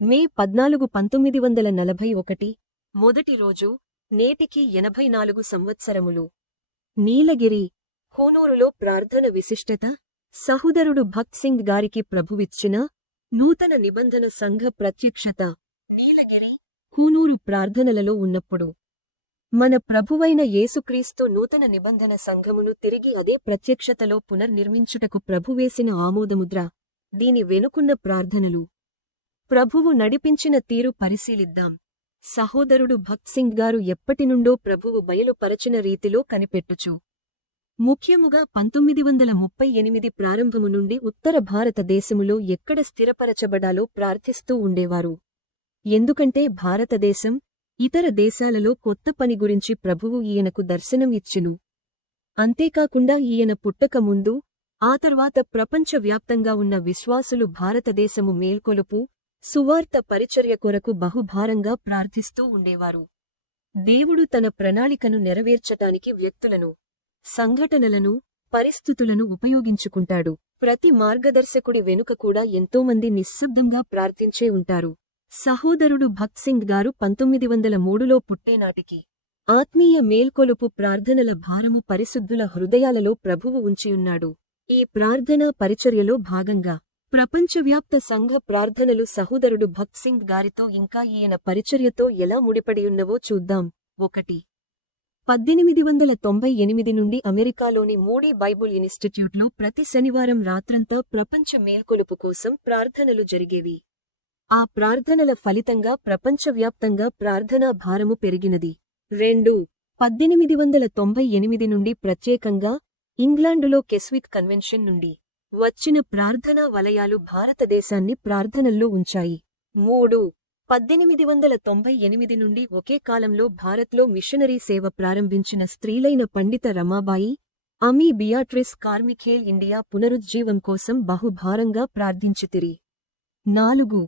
మే 14 1941 మొదటి రోజు నేటికి 84 సంవత్సరములు. నీలగిరి కూనూరులో ప్రార్థన విశిష్టత. సహోదరుడు భక్త్ సింగ్ గారికి ప్రభువిచ్చిన నూతన నిబంధన సంఘ ప్రత్యక్షత. నీలగిరి కూనూరు ప్రార్థనలలో ఉన్నప్పుడు మన ప్రభువైన యేసుక్రీస్తు నూతన నిబంధన సంఘమును తిరిగి అదే ప్రత్యక్షతలో పునర్నిర్మించుటకు ప్రభువేసిన ఆమోదముద్ర. దీని వెనుకున్న ప్రార్థనలు. ప్రభువు నడిపించిన తీరు పరిశీలిద్దాం. సహోదరుడు భక్త్ సింగ్ గారు ఎప్పటినుండో ప్రభువు బయలుపరచిన రీతిలో కనిపెట్టుచు ముఖ్యముగా 1938 ప్రారంభము నుండి ఉత్తర భారతదేశములో ఎక్కడ స్థిరపరచబడాలో ప్రార్థిస్తూ ఉండేవారు. ఎందుకంటే భారతదేశం, ఇతర దేశాలలో కొత్త పని గురించి ప్రభువు ఈయనకు దర్శనం ఇచ్చెను. అంతేకాకుండా ఈయన పుట్టకముందు, ఆ తర్వాత ప్రపంచవ్యాప్తంగా ఉన్న విశ్వాసులు భారతదేశము మేల్కొలుపు, సువార్త పరిచర్య కొరకు బహుభారంగా ప్రార్థిస్తూ ఉండేవారు. దేవుడు తన ప్రణాళికను నెరవేర్చటానికి వ్యక్తులను, సంఘటనలను, పరిస్థితులను ఉపయోగించుకుంటాడు. ప్రతి మార్గదర్శకుడి వెనుక కూడా ఎంతోమంది నిశ్శబ్దంగా ప్రార్థించే ఉంటారు. సహోదరుడు భక్త్ సింగ్ గారు 1903లో పుట్టేనాటికి ఆత్మీయ మేల్కొలుపు ప్రార్థనల భారము పరిశుద్ధుల హృదయాలలో ప్రభువు ఉంచియున్నాడు. ఈ ప్రార్థనా పరిచర్యలో భాగంగా ప్రపంచవ్యాప్త సంఘ ప్రార్థనలు సహోదరుడు భక్త్ సింగ్ గారితో ఇంకా ఈయన పరిచర్యతో ఎలా ముడిపడియున్నవో చూద్దాం. 1. 1898 నుండి అమెరికాలోని మూడీ బైబుల్ ఇన్స్టిట్యూట్లో ప్రతి శనివారం రాత్రంతా ప్రపంచ మేల్కొలుపు కోసం ప్రార్థనలు జరిగేవి. ఆ ప్రార్థనల ఫలితంగా ప్రపంచవ్యాప్తంగా ప్రార్థనా భారము పెరిగినది. 2. 1898 నుండి ప్రత్యేకంగా ఇంగ్లాండులో కెస్విక్ కన్వెన్షన్ నుండి వచ్చిన ప్రార్థనా వలయాలు భారతదేశాన్ని ప్రార్థనల్లో ఉంచాయి. 3. 1898 నుండి ఒకే కాలంలో భారత్లో మిషనరీ సేవ ప్రారంభించిన స్త్రీలైన పండిత రమాబాయి, అమీ బియాట్రిస్ కార్మిఖేల్ ఇండియా పునరుజ్జీవం కోసం బహుభారంగా ప్రార్థించితిరి. 4.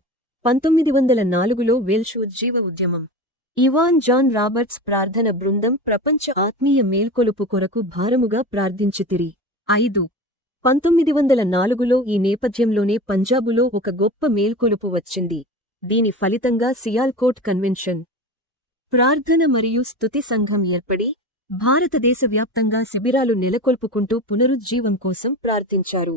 1904లో వెల్ష్ ఉజ్జీవ ఉద్యమం. ఇవాన్ జాన్ రాబర్ట్స్ ప్రార్థన బృందం ప్రపంచ ఆత్మీయ మేల్కొలుపు కొరకు భారముగా ప్రార్థించితిరి. 5. 1904లో ఈ నేపథ్యంలోనే పంజాబులో ఒక గొప్ప మేల్కొలుపు వచ్చింది. దీని ఫలితంగా సియాల్కోట్ కన్వెన్షన్, ప్రార్థన మరియు స్తుతి సంఘం ఏర్పడి భారతదేశవ్యాప్తంగా శిబిరాలు నెలకొల్పుకుంటూ పునరుజ్జీవం కోసం ప్రార్థించారు.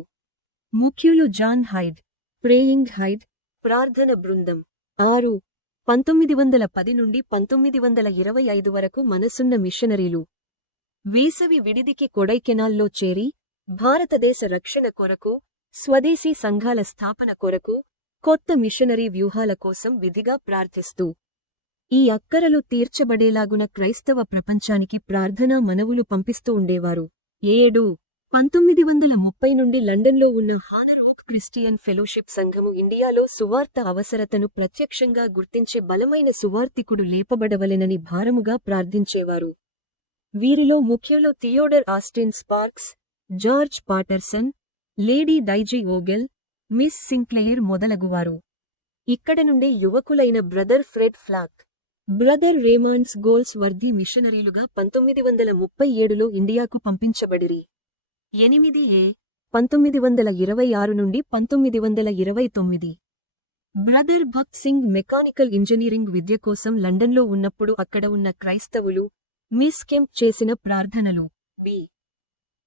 ముఖ్యులు జాన్ హైడ్, ప్రేయింగ్ హైడ్, ప్రార్థన బృందం. 6. 1910 నుండి 1925 వరకు మనసున్న మిషనరీలు వేసవి విడిదికి కొడైకెనాల్లో చేరి భారతదేశ రక్షణ కొరకు, స్వదేశీ సంఘాల స్థాపన కొరకు, కొత్త మిషనరీ వ్యూహాల కోసం విధిగా ప్రార్థిస్తూ ఈ అక్కరలు తీర్చబడేలాగున క్రైస్తవ ప్రపంచానికి ప్రార్థనా మనవులు పంపిస్తూ ఉండేవారు. 7. 1930 నుండి లండన్లో ఉన్న హానర్ ఓక్ క్రిస్టియన్ ఫెలోషిప్ సంఘము ఇండియాలో సువార్త అవసరతను ప్రత్యక్షంగా గుర్తించే బలమైన సువార్తికుడు లేపబడవలెనని భారముగా ప్రార్థించేవారు. వీరిలో ముఖ్యులు Theodore Austin Sparks, George Patterson, Lady Daisy Ogle, Miss Sinclair మొదలగువారు. ఇక్కడ నుండే యువకులైన brother Fred Flack, brother Raymonds Golsworthy మిషనరీలుగా 1937లో ఇండియాకు పంపించబడిరి. 8. 1926 నుండి 1929 brother Bakht Singh mechanical engineering విద్య కోసం లండన్లో ఉన్నప్పుడు అక్కడ ఉన్న క్రైస్తవులు మిస్ కెంప్ చేసిన ప్రార్థనలు. బి.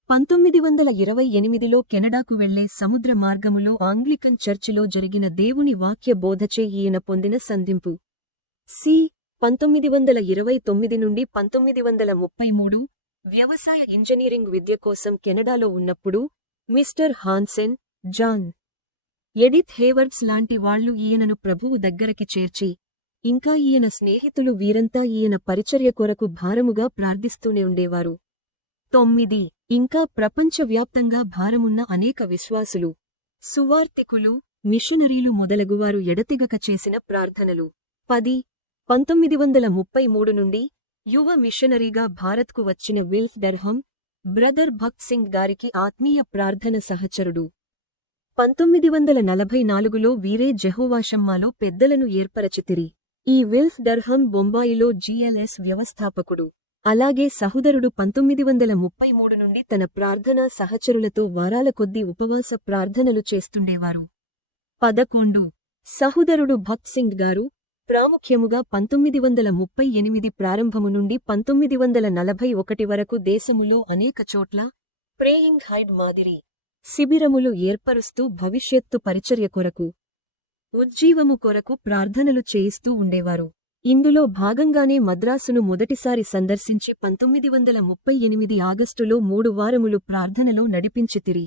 1928లో కెనడాకు వెళ్లే సముద్ర మార్గములో ఆంగ్లికన్ చర్చిలో జరిగిన దేవుని వాక్య బోధచే ఈయన పొందిన సంధింపు. సి. 1929 నుండి 1933 వ్యవసాయ ఇంజనీరింగ్ విద్య కోసం కెనడాలో ఉన్నప్పుడు mister Hansen, John Edith Haywards లాంటి వాళ్లు ఈయనను ప్రభువు దగ్గరకి చేర్చి, ఇంకా ఈయన స్నేహితులు వీరంతా ఈయన పరిచర్య కొరకు భారముగా ప్రార్థిస్తూనే ఉండేవారు. 9. ఇంకా ప్రపంచవ్యాప్తంగా భారమున్న అనేక విశ్వాసులు, సువార్తికులు, మిషనరీలు మొదలగువారు ఎడతెగక చేసిన ప్రార్థనలు. 10. 1933 నుండి యువ మిషనరీగా భారత్కు వచ్చిన విల్ఫ్ డర్హమ్, బ్రదర్ భక్త్ సింగ్ గారికి ఆత్మీయ ప్రార్థన సహచరుడు. 1944లో వీరే జెహోవాషమ్మాలో పెద్దలను ఏర్పరచితిరి. ఈ విల్ఫ్ డర్హమ్ బొంబాయిలో GLS వ్యవస్థాపకుడు. అలాగే సహోదరుడు 1933 నుండి తన ప్రార్థనా సహచరులతో వారాల కొద్దీ ఉపవాస ప్రార్థనలు చేస్తుండేవారు. 11. సహోదరుడు భగత్ సింగ్ గారు ప్రాముఖ్యముగా 1938 ప్రారంభము నుండి 1941 వరకు దేశములో అనేక చోట్ల ప్రేయింగ్ హైడ్ మాదిరి శిబిరములు ఏర్పరుస్తూ భవిష్యత్తు పరిచర్య కొరకు ఉజ్జీవము కొరకు ప్రార్థనలు చేయిస్తూ ఉండేవారు. ఇందులో భాగంగానే మద్రాసును మొదటిసారి సందర్శించి 1938 ఆగస్టులో 3 వారములు ప్రార్థనలో నడిపించితిరి.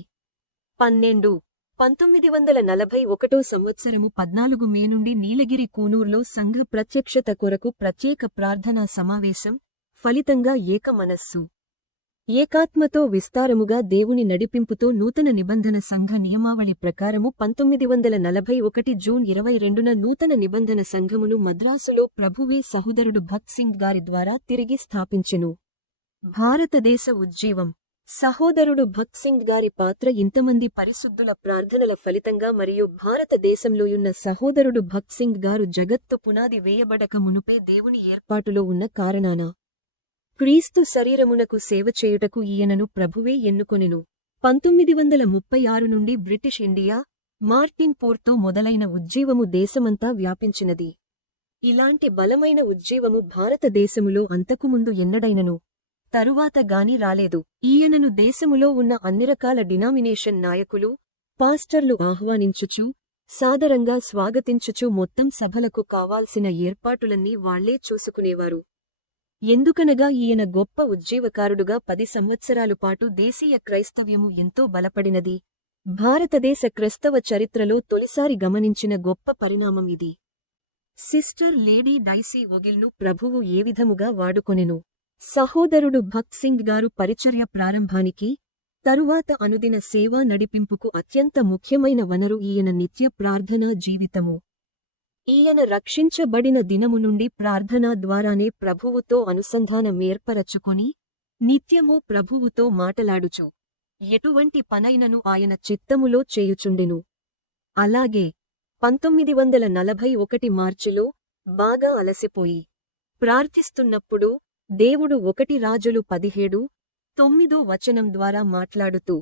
1941 సంవత్సరము 14 మే నుండి నీలగిరి కూనూర్లో సంఘ ప్రత్యక్షత కొరకు ప్రత్యేక ప్రార్థనా సమావేశం ఫలితంగా ఏక మనస్సు ఏకాత్మతో విస్తారముగా దేవుని నడిపింపుతో నూతన నిబంధన సంఘ నియమావళి ప్రకారము 1941 జూన్ 22న నూతన నిబంధన సంఘమును మద్రాసులో ప్రభువే సహోదరుడు భగత్ సింగ్ గారి ద్వారా తిరిగి స్థాపించెను. భారతదేశ ఉజ్జీవం. సహోదరుడు భగత్ సింగ్ గారి పాత్ర ఇంతమంది పరిశుద్ధుల ప్రార్థనల ఫలితంగా మరియు భారతదేశంలోయున్న సహోదరుడు భగత్ సింగ్ గారు జగత్తు పునాది వేయబడక మునుపే దేవుని ఏర్పాటులో ఉన్న కారణాన క్రీస్తు శరీరమునకు సేవ చేయుటకు ఈయనను ప్రభువే ఎన్నుకొనెను. 1936 నుండి బ్రిటిష్ ఇండియా, మార్టిన్ పూర్తో మొదలైన ఉజ్జీవము దేశమంతా వ్యాపించినది. ఇలాంటి బలమైన ఉజ్జీవము భారతదేశములో అంతకుముందు ఎన్నడైనను తరువాత గాని రాలేదు. ఈయనను దేశములో ఉన్న అన్ని రకాల డినామినేషన్ నాయకులు, పాస్టర్లు ఆహ్వానించుచు, సాదరంగా స్వాగతించుచు మొత్తం సభలకు కావాల్సిన ఏర్పాటులన్నీ వాళ్లే చూసుకునేవారు. ఎందుకనగా ఈయన గొప్ప ఉజ్జీవకారుడుగా 10 సంవత్సరాలు పాటు దేశీయ క్రైస్తవ్యము ఎంతో బలపడినది. భారతదేశ క్రైస్తవ చరిత్రలో తొలిసారి గమనించిన గొప్ప పరిణామం ఇది. సిస్టర్ లేడీ డైసీ ఒగిల్ను ప్రభువు ఏ విధముగా వాడుకొనెను. సహోదరుడు భగత్ సింగ్ గారు పరిచర్య ప్రారంభానికి, తరువాత అనుదిన సేవా నడిపింపుకు అత్యంత ముఖ్యమైన వనరు ఈయన నిత్య ప్రార్థనా జీవితము. ఈయన రక్షించబడిన దినము నుండి ప్రార్థనా ద్వారానే ప్రభువుతో అనుసంధానమేర్పరచుకొని, నిత్యము ప్రభువుతో మాటలాడుచు, ఎటువంటి పనైనను ఆయన చిత్తములో చేయుచుండెను. అలాగే 1941 మార్చిలో బాగా అలసిపోయి ప్రార్థిస్తున్నప్పుడు దేవుడు 1 రాజులు 17:9 వచనం ద్వారా మాట్లాడుతూ,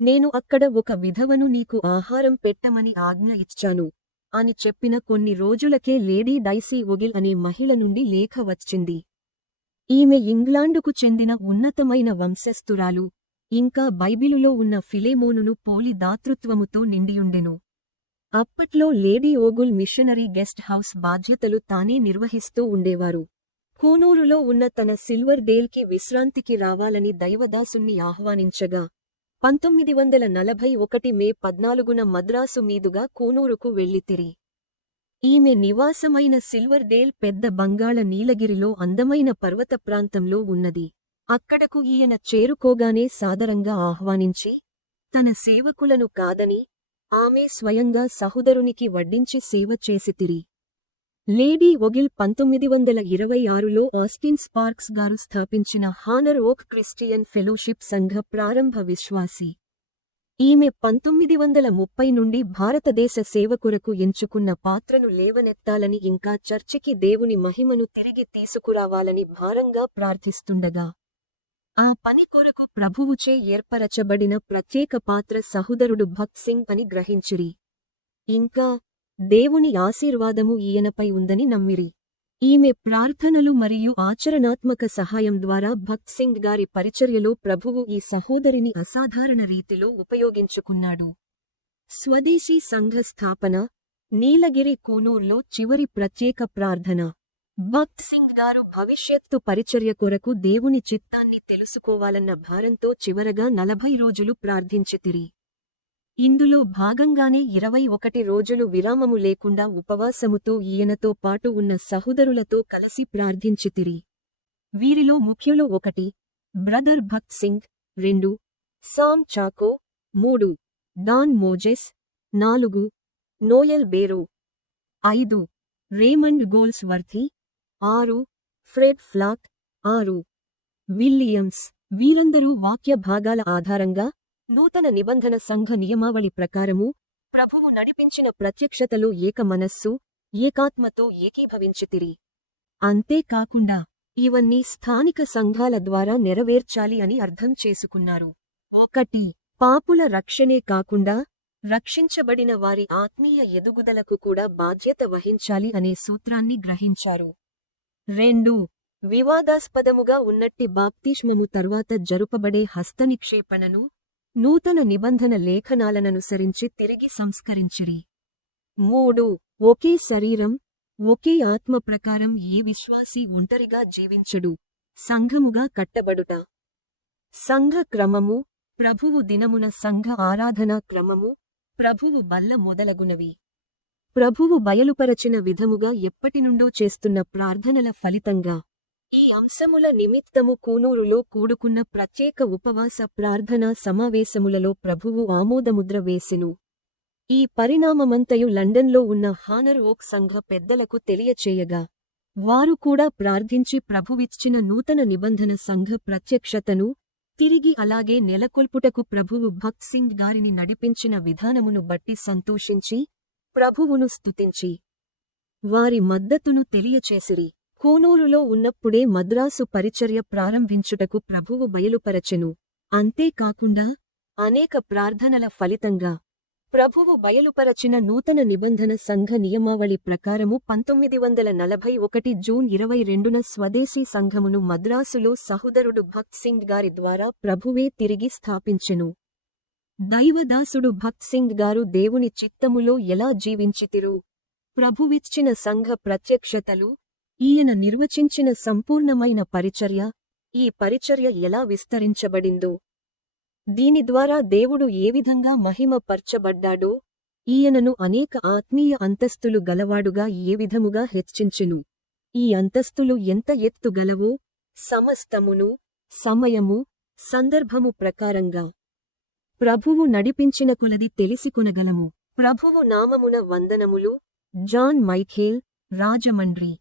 నేను అక్కడ ఒక విధవను నీకు ఆహారం పెట్టమని ఆజ్ఞ ఇచ్చాను అని చెప్పిన కొన్ని రోజులకే లేడీ డైసీ ఒగిల్ అనే మహిళ నుండి లేఖ వచ్చింది. ఈమె ఇంగ్లాండుకు చెందిన ఉన్నతమైన వంశస్థురాలు, ఇంకా బైబిలులో ఉన్న ఫిలేమోనును పోలి దాతృత్వముతో నిండియుండెను. అప్పట్లో లేడీ ఓగుల్ మిషనరీ గెస్ట్ హౌస్ బాధ్యతలు తానే నిర్వహిస్తూ ఉండేవారు. కూనూరులో ఉన్న తన సిల్వర్ డేల్కి విశ్రాంతికి రావాలని దైవదాసుణ్ణి ఆహ్వానించగా 1941 మే 14న మద్రాసు మీదుగా కూనూరుకు వెళ్ళితిరి. ఈమె నివాసమైన సిల్వర్ డేల్ పెద్ద బంగాళ నీలగిరిలో అందమైన పర్వత ప్రాంతంలో ఉన్నది. అక్కడకు ఈయన చేరుకోగానే సాదరంగా ఆహ్వానించి, తన సేవకులను కాదని, ఆమె స్వయంగా సహోదరునికి వడ్డించి సేవ చేసితిరి. లేడీ ఒగిల్ 1926లో ఆస్టిన్ స్పార్క్స్ గారు స్థాపించిన హానర్ ఓక్ క్రిస్టియన్ ఫెలోషిప్ సంఘ ప్రారంభ విశ్వాసి. ఈమె 1930 నుండి భారతదేశ సేవ కొరకు ఎంచుకున్న పాత్రను లేవనెత్తాలని ఇంకా చర్చికి దేవుని మహిమను తిరిగి తీసుకురావాలని భారంగా ప్రార్థిస్తుండగా, ఆ పని కొరకు ప్రభువుచే ఏర్పరచబడిన ప్రత్యేక పాత్ర సహోదరుడు భగత్ సింగ్ అని గ్రహించిరి. ఇంకా దేవుని ఆశీర్వాదము ఈయనపై ఉందని నమ్మిరి. ఈమె ప్రార్థనలు మరియు ఆచరణాత్మక సహాయం ద్వారా భగత్ సింగ్ గారి పరిచర్యలో ప్రభువు ఈ సహోదరిని అసాధారణ రీతిలో ఉపయోగించుకున్నాడు. స్వదేశీ సంఘ స్థాపన, నీలగిరి కూనూర్లో చివరి ప్రత్యేక ప్రార్థన. భగత్ సింగ్ గారు భవిష్యత్తు పరిచర్య కొరకు దేవుని చిత్తాన్ని తెలుసుకోవాలన్న భారంతో చివరగా 40 రోజులు ప్రార్థించితిరి. ఇందులో భాగంగానే 21 రోజులు విరామము లేకుండా ఉపవాసముతో ఈయనతో పాటు ఉన్న సహోదరులతో కలిసి ప్రార్థించితిరి. వీరిలో ముఖ్యులు 1 brother Bhagat Singh, 2 Sam Chacko, 3 Don Moses, 4 Noel బేరో, 5 Raymond Golsworthy, 6 Fred Flack, 6 Williams. వీరందరూ వాక్య భాగాల ఆధారంగా నూతన నిబంధన సంఘ నియమావళి ప్రకారము ప్రభువు నడిపించిన ప్రత్యక్షతలో ఏక మనస్సు, ఏకాత్మతో ఏకీభవించితిరి. అంతేకాకుండా ఇవన్నీ స్థానిక సంఘాల ద్వారా నెరవేర్చాలి అని అర్థం చేసుకున్నారు. 1 పాపుల రక్షణే కాకుండా రక్షించబడిన వారి ఆత్మీయ ఎదుగుదలకు కూడా బాధ్యత వహించాలి అనే సూత్రాన్ని గ్రహించారు. 2. వివాదాస్పదముగా ఉన్నట్టి బాప్తిస్మము తర్వాత జరుపబడే హస్తనిక్షేపణను నూతన నిబంధన లేఖనాలననుసరించి తిరిగి సంస్కరించిరి. 3. ఒకే శరీరం, ఒకే ఆత్మ ప్రకారం ఏ విశ్వాసీ ఒంటరిగా జీవించడు, సంఘముగా కట్టబడుట. సంఘ క్రమము, ప్రభువు దినమున సంఘ ఆరాధనా క్రమము, ప్రభువు బల్ల మొదలగునవి. ప్రభువు బయలుపరచిన విధముగా ఎప్పటినుండో చేస్తున్న ప్రార్థనల ఫలితంగా ఈ అంశముల నిమిత్తము కూనూరులో కూడుకున్న ప్రత్యేక ఉపవాస ప్రార్థనా సమావేశములలో ప్రభువు ఆమోదముద్ర వేసెను. ఈ పరిణామమంతయు లండన్లో ఉన్న హానర్ ఓక్ సంఘ పెద్దలకు తెలియచేయగా వారు కూడా ప్రార్థించి ప్రభువిచ్చిన నూతన నిబంధన సంఘ ప్రత్యక్షతను తిరిగి అలాగే నెలకొల్పుటకు ప్రభువు భక్త్ సింగ్ గారిని నడిపించిన విధానమును బట్టి సంతోషించి ప్రభువును స్తుతించి వారి మద్దతును తెలియచేసిరి. కూనూరులో ఉన్నప్పుడే మద్రాసు పరిచర్య ప్రారంభించుటకు ప్రభువు బయలుపరచెను. అంతేకాకుండా అనేక ప్రార్థనల ఫలితంగా ప్రభువు బయలుపరచిన నూతన నిబంధన సంఘ నియమావళి ప్రకారము 1941 జూన్ 22న స్వదేశీ సంఘమును మద్రాసులో సహోదరుడు భక్త్ సింగ్ గారి ద్వారా ప్రభువే తిరిగి స్థాపించెను. దైవదాసుడు భక్త్ సింగ్ గారు దేవుని చిత్తములో ఎలా జీవించితిరో, ప్రభువిచ్చిన సంఘ ప్రత్యక్షతలు, ఈయన నిర్వచించిన సంపూర్ణమైన పరిచర్య, ఈ పరిచర్య ఎలా విస్తరించబడిందో, దీని ద్వారా దేవుడు ఏ విధంగా మహిమ పర్చబడ్డాడో, ఈయనను అనేక ఆత్మీయ అంతస్తులు గలవాడుగా ఏ విధముగా హెచ్చించెను, ఈ అంతస్తులు ఎంత ఎత్తు గలవో సమస్తమును సమయము సందర్భము ప్రకారంగా ప్రభువు నడిపించిన కొలది తెలిసికొనగలము. ప్రభువు నామమున వందనములు. John Michael, Rajahmundry.